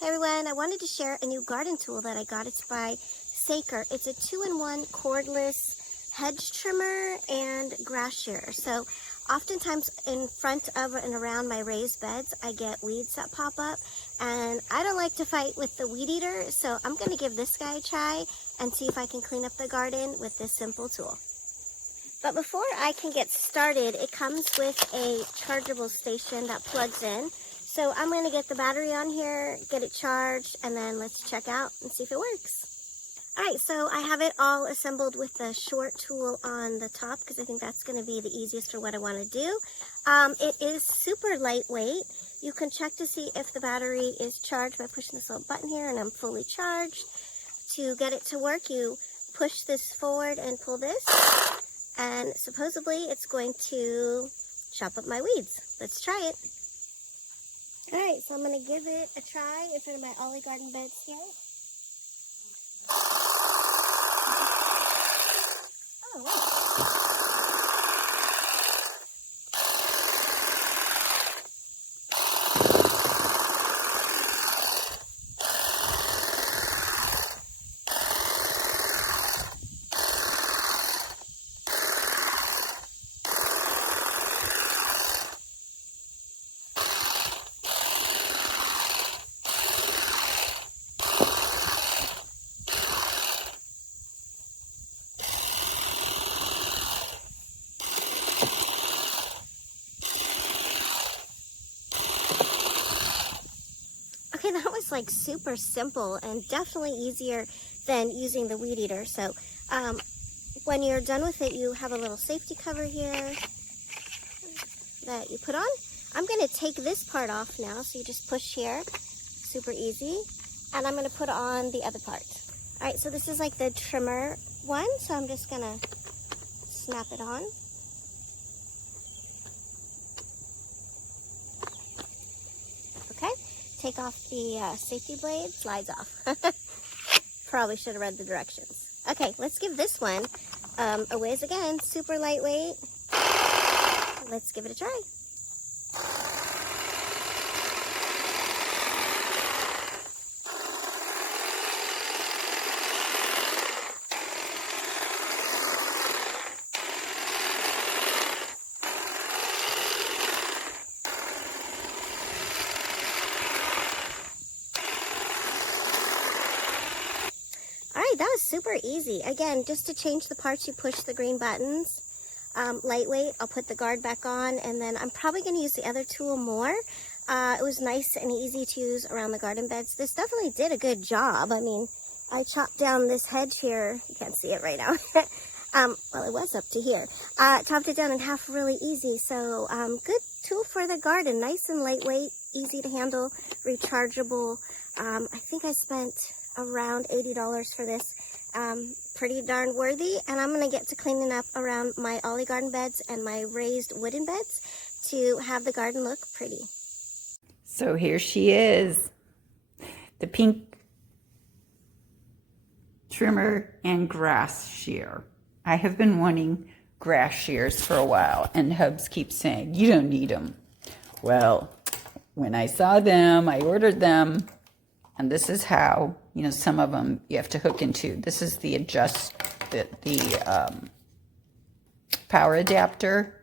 Hey everyone, I wanted to share a new garden tool that I got. It's by Saker. It's a 2-in-1 cordless hedge trimmer and grass shearer. So oftentimes in front of and around my raised beds, I get weeds that pop up, and I don't like to fight with the weed eater, so I'm going to give this guy a try and see if I can clean up the garden with this simple tool. But before I can get started, it comes with a chargeable station that plugs in. So I'm going to get the battery on here, get it charged, and then let's check out and see if it works. Alright, so I have it all assembled with the short tool on the top because I think that's going to be the easiest for what I want to do. It is super lightweight. You can check to see if the battery is charged by pushing this little button here, and I'm fully charged. To get it to work, you push this forward and pull this, and supposedly it's going to chop up my weeds. Let's try it. Alright, so I'm going to give it a try in front of my Olive Garden beds here. Oh, wow. Okay, that was like super simple and definitely easier than using the weed eater. So when you're done with it, you have a little safety cover here that you put on. I'm going to take this part off now, so you just push here, super easy, and I'm going to put on the other part. Alright, so this is like the trimmer one, so I'm just going to snap it on. Okay. Take off the safety blade, slides off. Probably should have read the directions. Okay, let's give this one a whiz again. Super lightweight. Let's give it a try. Alright, that was super easy. Again, just to change the parts, you push the green buttons. Lightweight, I'll put the guard back on, and then I'm probably going to use the other tool more. It was nice and easy to use around the garden beds. This definitely did a good job. I mean, I chopped down this hedge here. You can't see it right now. Well, it was up to here. Chopped it down in half really easy. So, good tool for the garden. Nice and lightweight, easy to handle, rechargeable. I think I spent around $80 for this. Pretty darn worthy, and I'm going to get to cleaning up around my Olive Garden beds and my raised wooden beds to have the garden look pretty. So here she is, the pink trimmer and grass shear. I have been wanting grass shears for a while, and Hubs keeps saying, you don't need them. Well, when I saw them, I ordered them. And this is how, you know, some of them you have to hook into. This is the power adapter.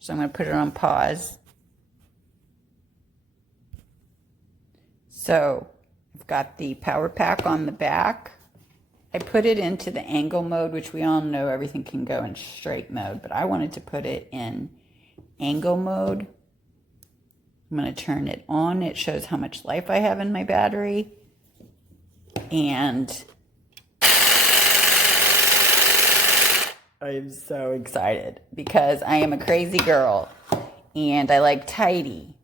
So I'm going to put it on pause. So I've got the power pack on the back. I put it into the angle mode, which we all know everything can go in straight mode, but I wanted to put it in angle mode. I'm going to turn it on. It shows how much life I have in my battery. And I'm so excited because I am a crazy girl and I like tidy.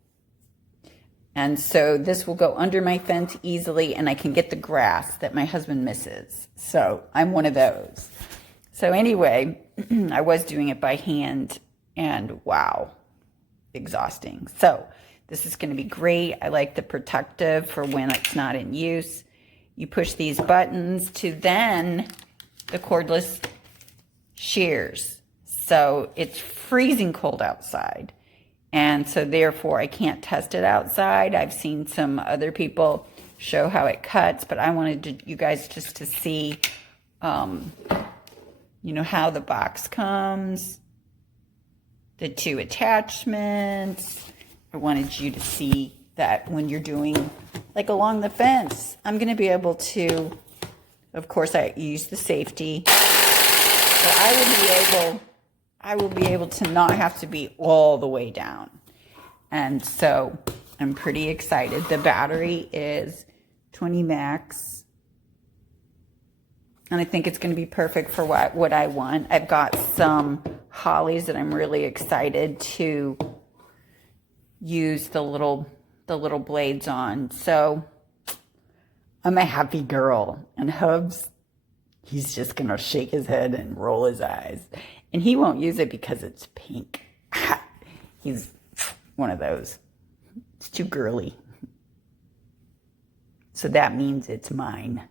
And so this will go under my fence easily, and I can get the grass that my husband misses. So I'm one of those. So anyway, I was doing it by hand, and wow, exhausting. So this is going to be great. I like the protective for when it's not in use. You push these buttons to then the cordless shears. So it's freezing cold outside. And so therefore I can't test it outside. I've seen some other people show how it cuts, but I wanted you guys just to see, you know, how the box comes, the 2 attachments. I wanted you to see that when you're doing like along the fence, I'm going to be able to, of course, I use the safety, but I will be able to not have to be all the way down. And so I'm pretty excited. The battery is 20 max. And I think it's going to be perfect for what I want. I've got some hollies that I'm really excited to use the little blades on. So I'm a happy girl. And Hubs, he's just going to shake his head and roll his eyes. And he won't use it because it's pink. He's one of those. It's too girly. So that means it's mine.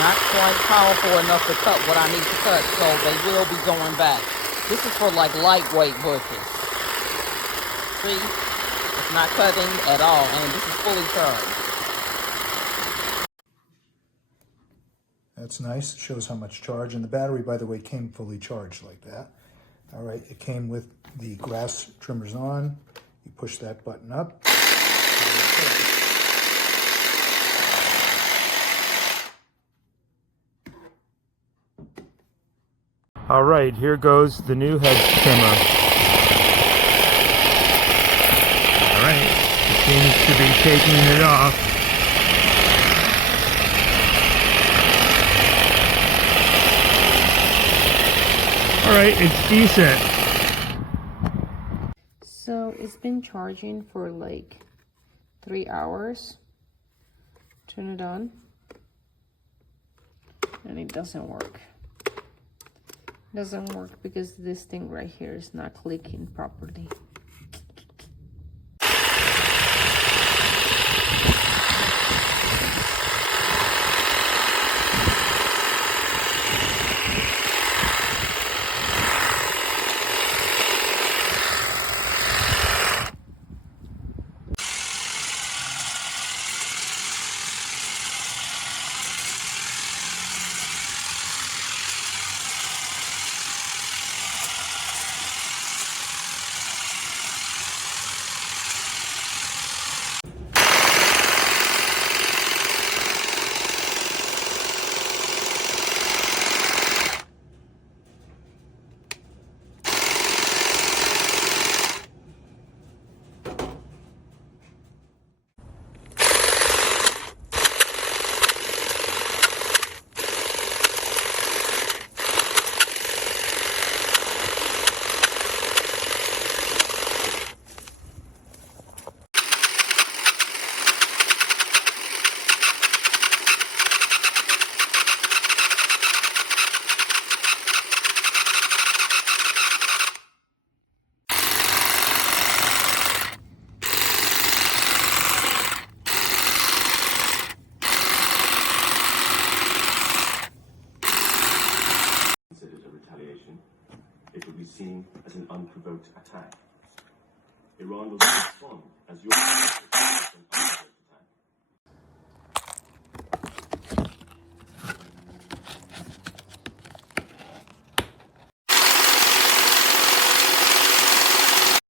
Not quite powerful enough to cut what I need to cut, so they will be going back. This is for like lightweight bushes. See? It's not cutting at all, and this is fully charged. That's nice. It shows how much charge. And the battery, by the way, came fully charged like that. All right, it came with the grass trimmers on. You push that button up. All right, here goes the new hedge trimmer. All right, it seems to be taking it off. All right, it's decent. So it's been charging for like 3 hours. Turn it on. And it doesn't work. Doesn't work because this thing right here is not clicking properly. seen as an unprovoked attack. Iran will respond as your